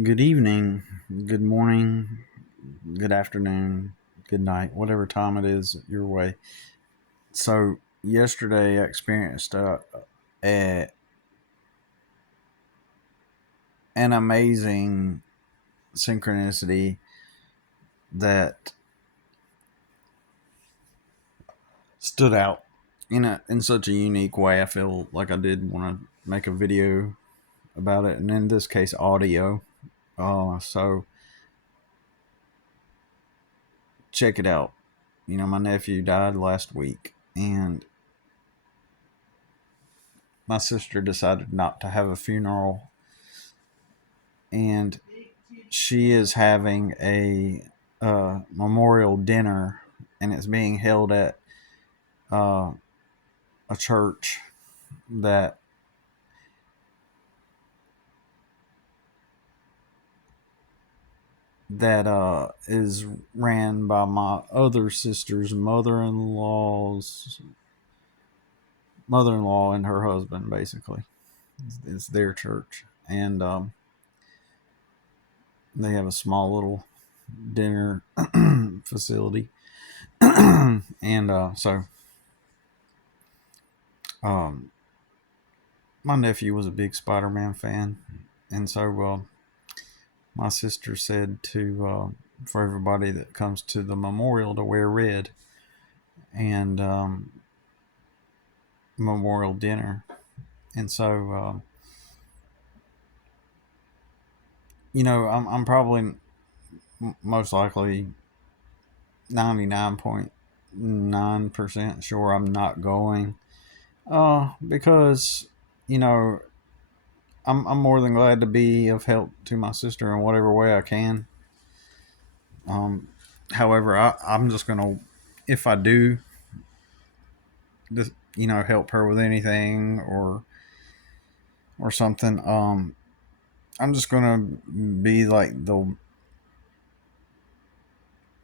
Good evening, good morning, good afternoon, good night, whatever time it is your way. So, yesterday I experienced a, an amazing synchronicity that stood out in such a unique way. I feel like I did want to make a video about it, and in this case, audio. So check it out. My nephew died last week, and my sister decided not to have a funeral, and she is having a memorial dinner, and it's being held at uh, a church that is ran by my other sister's mother-in-law and her husband. Basically, it's their church, and they have a small little dinner facility, and so um, my nephew was a big Spider-Man fan, and so my sister said to for everybody that comes to the memorial to wear red, and memorial dinner. And so I'm probably most likely 99.9% sure I'm not going, because you know I'm more than glad to be of help to my sister in whatever way I can. Um, However, I'm just gonna, if I do, just help her with anything or something. I'm just gonna be like the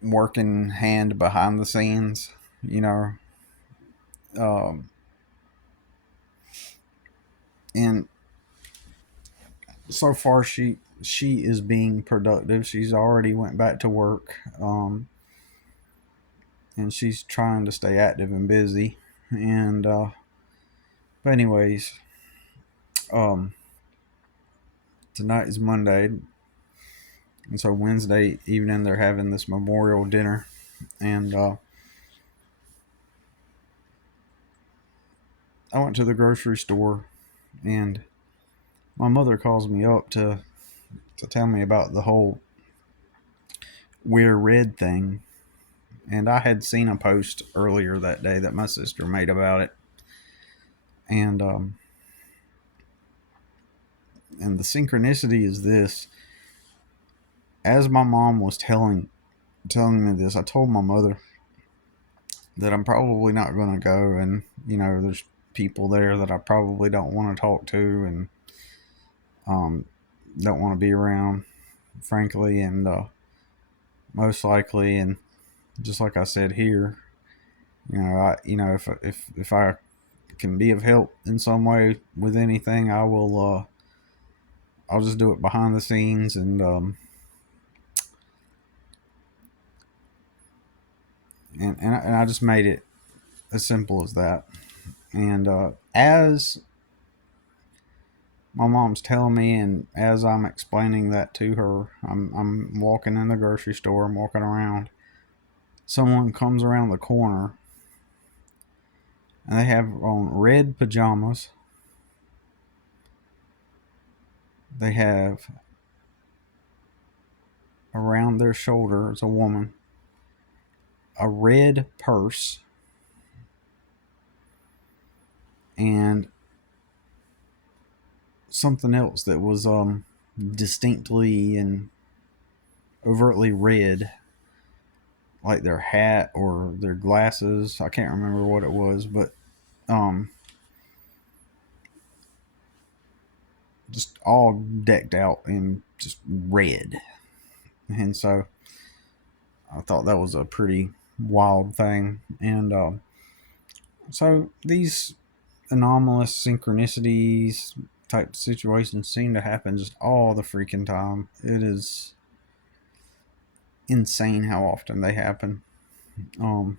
working hand behind the scenes, you know. Um, and so far, she is being productive. She's already went back to work, and she's trying to stay active and busy. And but anyways, um, tonight is Monday, and so Wednesday evening they're having this memorial dinner, and I went to the grocery store, and my mother calls me up to tell me about the whole wear red thing. And I had seen a post earlier that day that my sister made about it, and and the synchronicity is this: as my mom was telling me this, I told my mother that I'm probably not going to go, and there's people there that I probably don't want to talk to, and um, don't want to be around, frankly, and most likely, and just like I said here, if I can be of help in some way with anything, I will. I'll just do it behind the scenes, and I just made it as simple as that. And as my mom's telling me, and as I'm explaining that to her, I'm walking in the grocery store. I'm walking around. Someone comes around the corner, and they have on red pajamas. They have around their shoulder, it's a woman, a red purse, and something else that was distinctly and overtly red, like their hat or their glasses. I can't remember what it was, but um, just all decked out in just red. And so I thought that was a pretty wild thing. And so these anomalous synchronicities type situations seem to happen just all the freaking time. It is insane how often they happen. Um,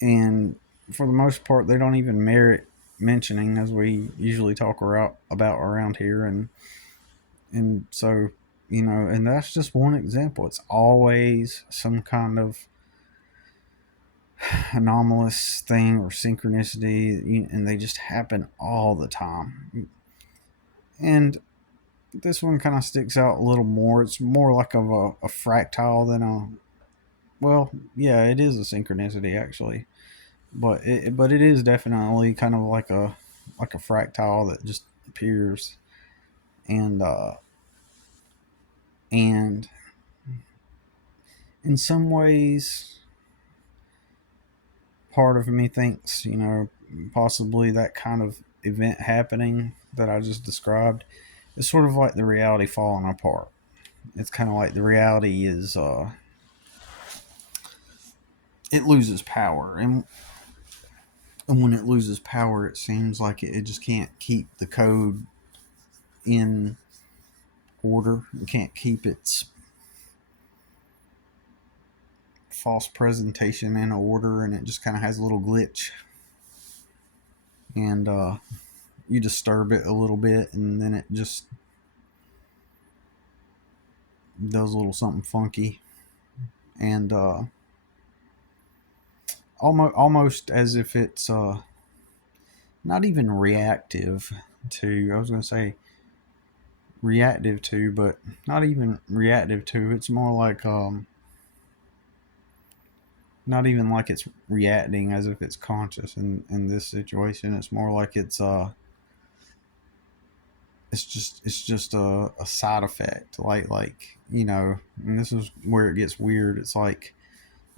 and for the most part, they don't even merit mentioning, as we usually talk about around here. And so, and that's just one example. It's always some kind of anomalous thing or synchronicity, and they just happen all the time. And this one kind of sticks out a little more. It's more like of a fractal than a, well, yeah, it is a synchronicity actually, but it is definitely kind of like a fractal that just appears. And uh and in some ways, part of me thinks, possibly that kind of event happening that I just described is sort of like the reality falling apart. It's kind of like the reality is, it loses power, and when it loses power, it seems like it just can't keep the code in order. It can't keep its false presentation in order, and it just kind of has a little glitch. And you disturb it a little bit, and then it just does a little something funky. And almost as if it's not even reactive to, I was going to say reactive to, but not even reactive to. It's more like not even like it's reacting as if it's conscious in this situation. It's more like it's just a side effect, like and this is where it gets weird. It's like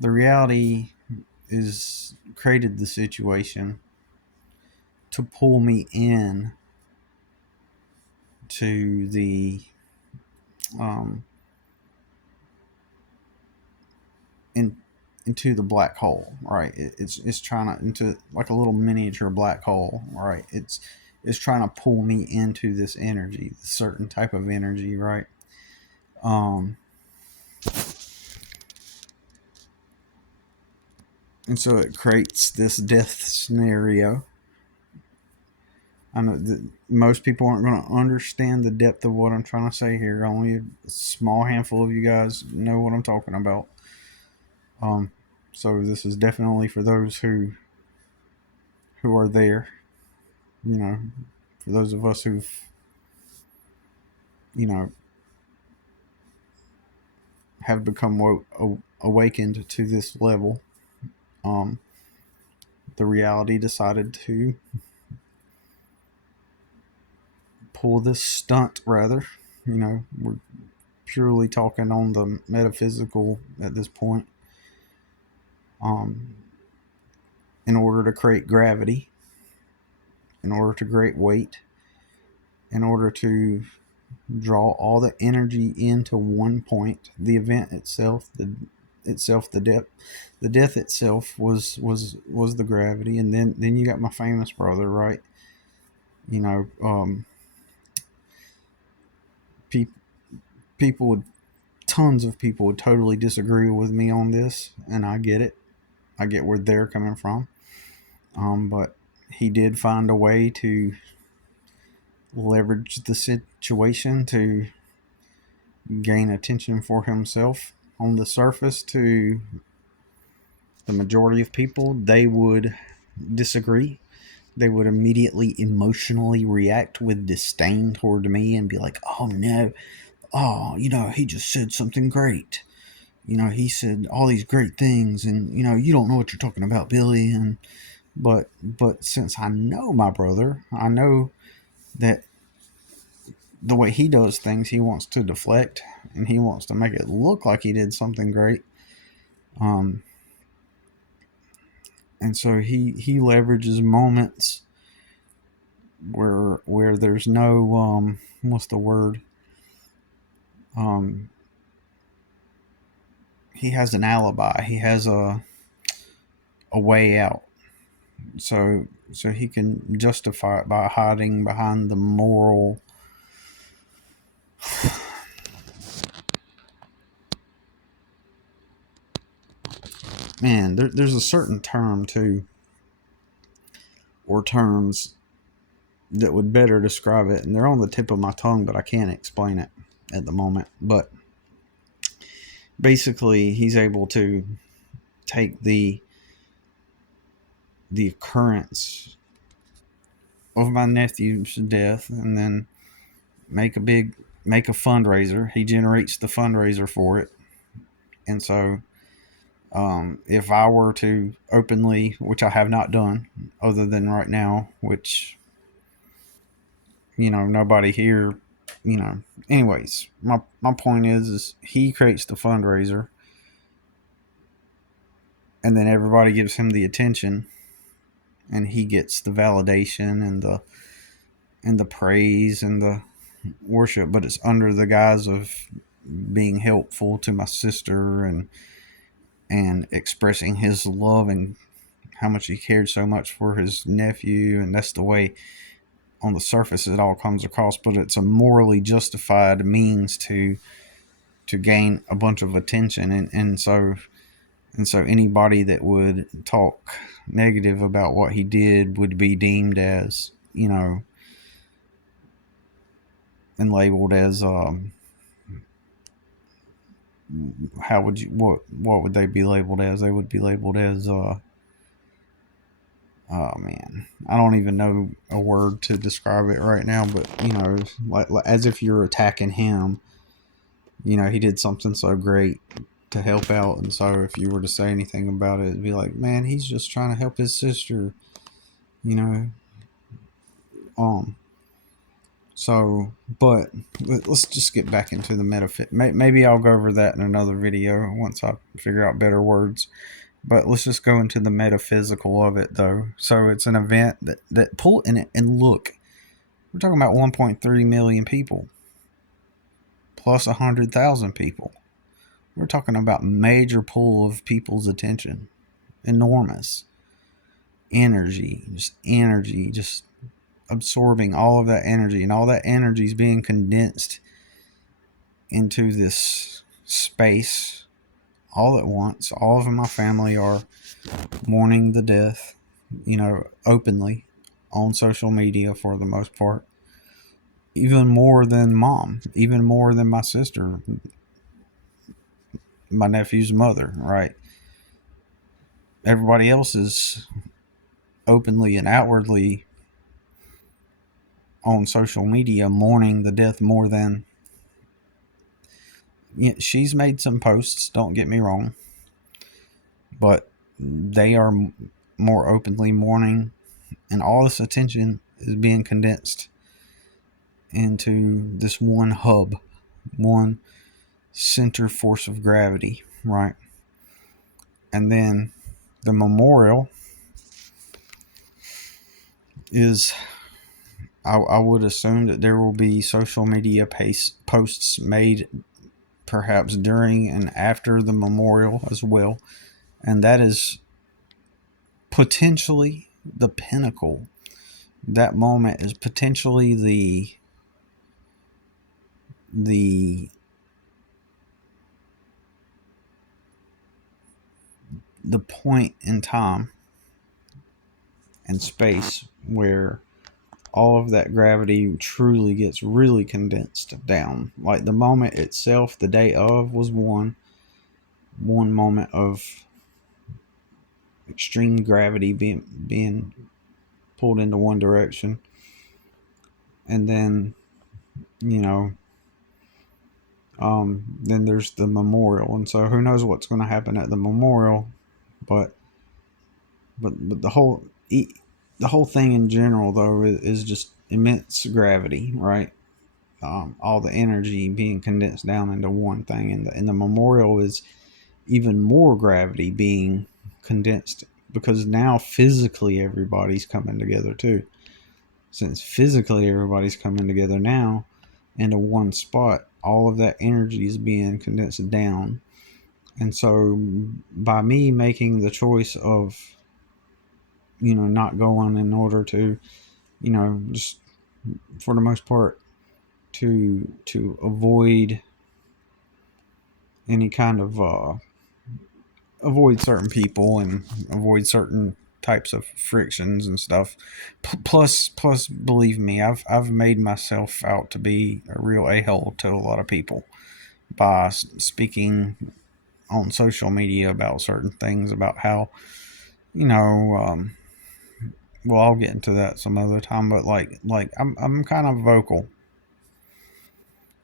the reality is created the situation to pull me in to the um in into the black hole, right? It's trying to, into like a little miniature black hole, right? It's trying to pull me into this energy, this certain type of energy, right? um and so it creates this death scenario. I know that most people aren't going to understand the depth of what I'm trying to say here. Only a small handful of you guys know what I'm talking about. Um, so this is definitely for those who are there. You know, for those of us who've you know have become awakened to this level. Um, the reality decided to pull this stunt. Rather, we're purely talking on the metaphysical at this point. Um, in order to create gravity, in order to create weight, in order to draw all the energy into one point. The event itself, the death itself was the gravity, and then you got my famous brother, right? You know, pe- people would tons of people would totally disagree with me on this, and I get it. I get where they're coming from. But he did find a way to leverage the situation to gain attention for himself. On the surface, to the majority of people, they would disagree. They would immediately emotionally react with disdain toward me and be like, oh no, oh, he just said something great. He said all these great things, and you don't know what you're talking about, Billy. And but since I know my brother, I know that the way he does things, he wants to deflect, and he wants to make it look like he did something great. Um, and so he leverages moments where there's no what's the word, um, he has an alibi, he has a way out, so he can justify it by hiding behind the moral. Man, there's a certain term too, or terms that would better describe it, and they're on the tip of my tongue, but I can't explain it at the moment. But basically, he's able to take the occurrence of my nephew's death and then make a fundraiser. He generates the fundraiser for it, and so if I were to openly, which I have not done, other than right now, which nobody here, anyways, my point is he creates the fundraiser, and then everybody gives him the attention, and he gets the validation and the praise and the worship, but it's under the guise of being helpful to my sister and expressing his love and how much he cared so much for his nephew. And that's the way on the surface it all comes across, but it's a morally justified means to gain a bunch of attention. And so anybody that would talk negative about what he did would be deemed as, and labeled as how would you what would they be labeled as? They would be labeled as oh man, I don't even know a word to describe it right now, but like as if you're attacking him. He did something so great to help out, and so if you were to say anything about it, it'd be like, man, he's just trying to help his sister, you know. Um. So, but let's just get back into the metaphysics. Maybe I'll go over that in another video once I figure out better words. But let's just go into the metaphysical of it, though. So it's an event that pull in it and look. We're talking about 1.3 million people plus 100,000 people. We're talking about major pull of people's attention, enormous energy, just absorbing all of that energy, and all that energy is being condensed into this space all at once. All of my family are mourning the death, openly on social media for the most part. Even more than mom, even more than my sister, my nephew's mother, right? Everybody else is openly and outwardly on social media mourning the death more than. She's made some posts, don't get me wrong, but they are more openly mourning, and all this attention is being condensed into this one hub, one center force of gravity, right? And then the memorial is, I would assume that there will be social media posts made perhaps during and after the memorial as well. And that is potentially the pinnacle. That moment is potentially the point in time and space where all of that gravity truly gets really condensed down. Like the moment itself, the day of, was one moment of extreme gravity being pulled into one direction, and then then there's the memorial. And so who knows what's going to happen at the memorial, but the whole thing in general though is just immense gravity, right? All the energy being condensed down into one thing, and the memorial is even more gravity being condensed, because now physically everybody's coming together too. Since physically everybody's coming together now into one spot, all of that energy is being condensed down. And so by me making the choice of not going in order to, just for the most part, to avoid any kind of avoid certain people and avoid certain types of frictions and stuff. Plus, believe me, I've made myself out to be a real a-hole to a lot of people by speaking on social media about certain things, about how, you know well, I'll get into that some other time, but like I'm kind of vocal.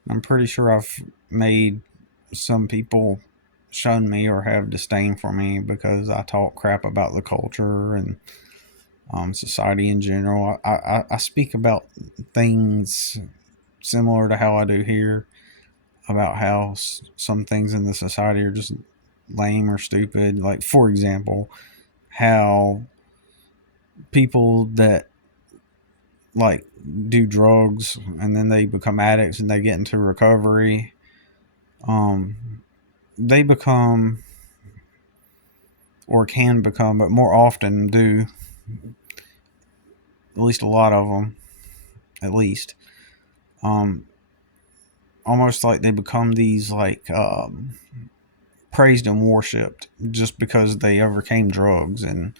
I'm pretty sure I've made some people shun me or have disdain for me because I talk crap about the culture and society in general. I speak about things similar to how I do here, about how some things in the society are just lame or stupid. Like, for example, how people that like do drugs and then they become addicts and they get into recovery, um, they become or can become, but more often do, at least a lot of them, at least, um, almost like they become these like praised and worshipped just because they overcame drugs and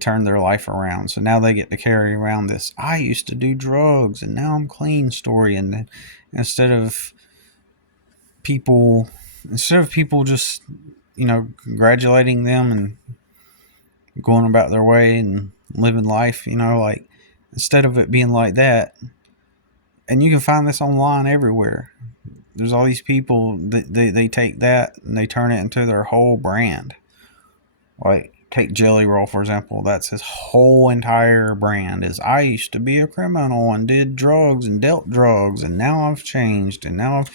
turned their life around. So now they get to carry around this "I used to do drugs and now I'm clean" story, and then instead of people people just congratulating them and going about their way and living life, like instead of it being like that, and you can find this online everywhere. There's all these people that they take that and they turn it into their whole brand. Like, take Jelly Roll, for example. That's his whole entire brand is "I used to be a criminal and did drugs and dealt drugs and now I've changed and now I've..."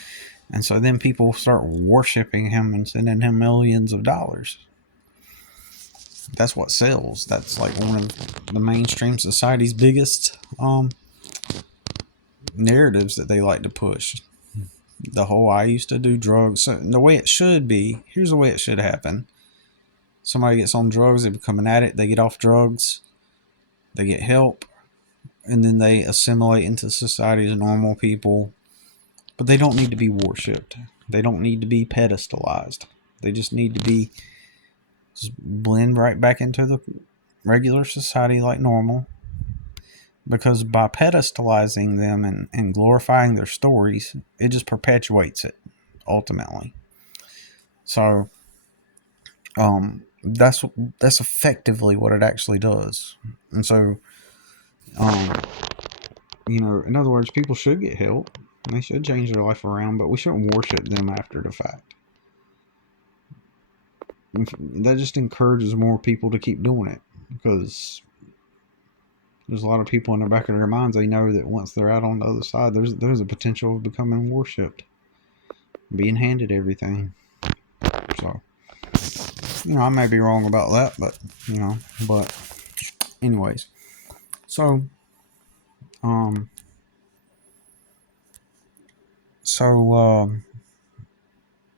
And so then people start worshiping him and sending him millions of dollars. That's what sells. That's like one of the mainstream society's biggest narratives that they like to push. The whole "I used to do drugs." So the way it should be, here's the way it should happen. Somebody gets on drugs, they become an addict, they get off drugs, they get help, and then they assimilate into society as normal people. But they don't need to be worshipped. They don't need to be pedestalized. They just need to be just blend right back into the regular society like normal. Because by pedestalizing them and glorifying their stories, it just perpetuates it ultimately. So that's effectively what it actually does. And so um, in other words, people should get help. They should change their life around, but we shouldn't worship them after the fact. That just encourages more people to keep doing it, because there's a lot of people in the back of their minds, they know that once they're out on the other side, there's a potential of becoming worshipped, being handed everything. So I may be wrong about that, but anyways, so um so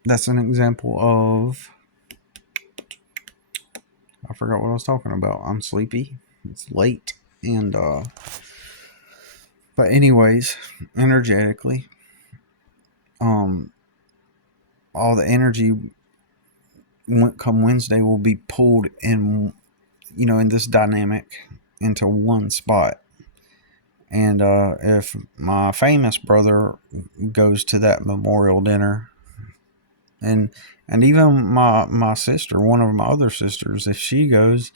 that's an example of, I forgot what I was talking about. I'm sleepy. It's late, and but anyways, energetically, um all the energy come Wednesday will be pulled in, in this dynamic into one spot. And if my famous brother goes to that memorial dinner, and even my sister, one of my other sisters, if she goes,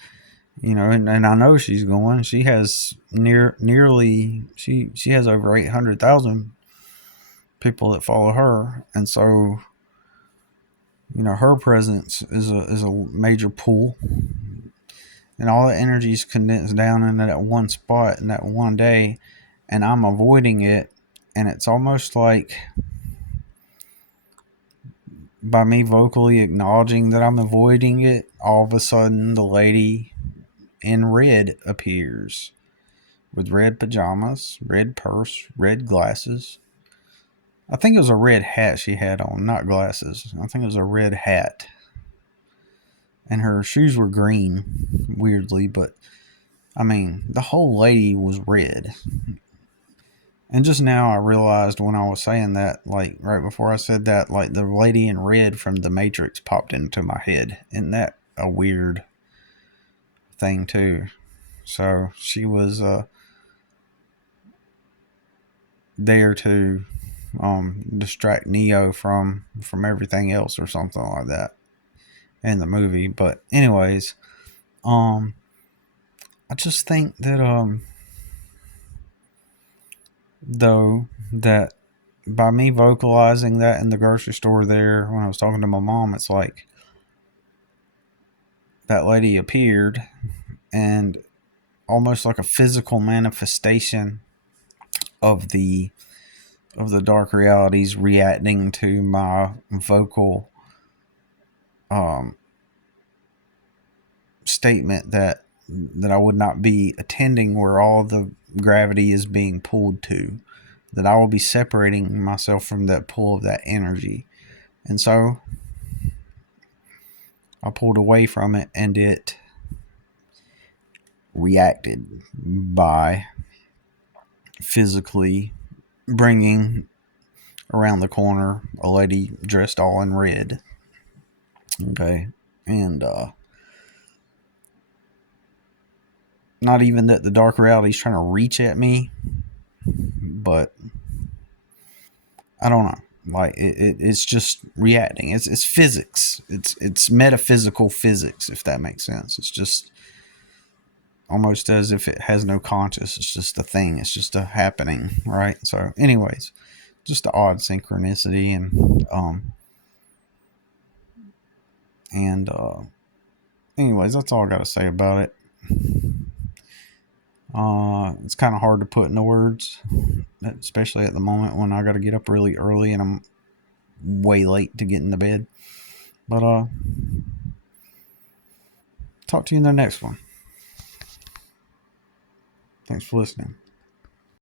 and I know she's going, she has nearly she has over 800,000 people that follow her, and so her presence is a major pull, and all the energy is condensed down into that one spot in that one day, and I'm avoiding it, and it's almost like, by me vocally acknowledging that I'm avoiding it, all of a sudden the lady in red appears with red pajamas, red purse, red glasses. I think it was a red hat she had on, not glasses. I think it was a red hat. And her shoes were green, weirdly, but I mean, the whole lady was red. And just now I realized when I was saying that, like right before I said that, like the lady in red from The Matrix popped into my head. Isn't that a weird thing too? So she was there to distract Neo from everything else or something like that in the movie. But anyways, um, I just think that though that by me vocalizing that in the grocery store there when I was talking to my mom, it's like that lady appeared and almost like a physical manifestation of the dark realities reacting to my vocal um, statement that I would not be attending where all the gravity is being pulled to, that I will be separating myself from that pull of that energy. And so I pulled away from it and it reacted by physically bringing around the corner a lady dressed all in red. Okay. And not even that the dark reality is trying to reach at me, but I don't know. Like it's just reacting. It's physics. It's metaphysical physics, if that makes sense. It's just almost as if it has no conscious. It's just a thing. It's just a happening, right? So, anyways, just an odd synchronicity, and anyways, that's all I got to say about it. It's kind of hard to put into words, especially at the moment when I got to get up really early and I'm way late to get into bed. But talk to you in the next one. Thanks for listening.